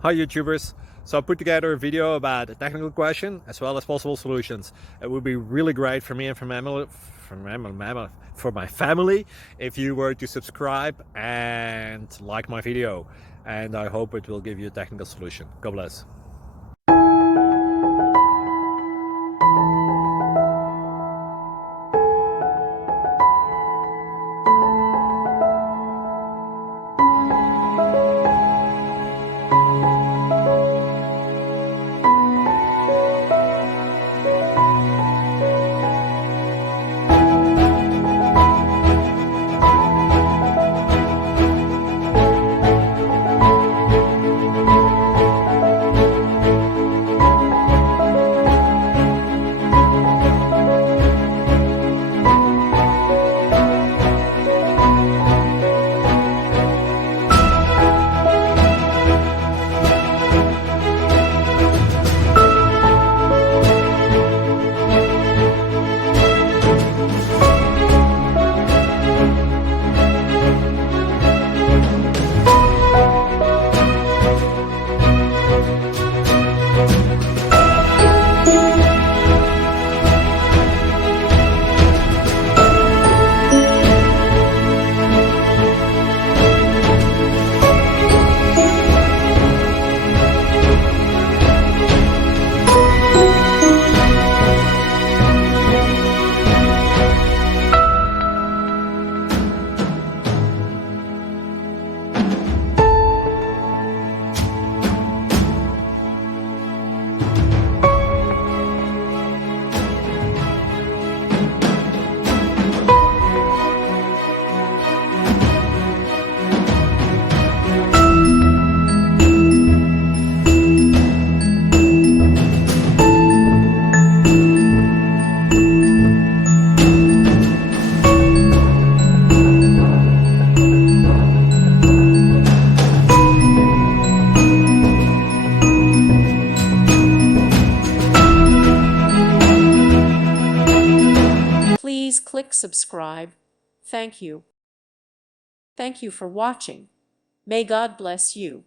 Hi YouTubers! So I put together a video about a technical question as well as possible solutions. It would be really great for me and for my family if you were to subscribe and like my video, and I hope it will give you a technical solution. God bless. Please click subscribe. Thank you. Thank you for watching. May God bless you.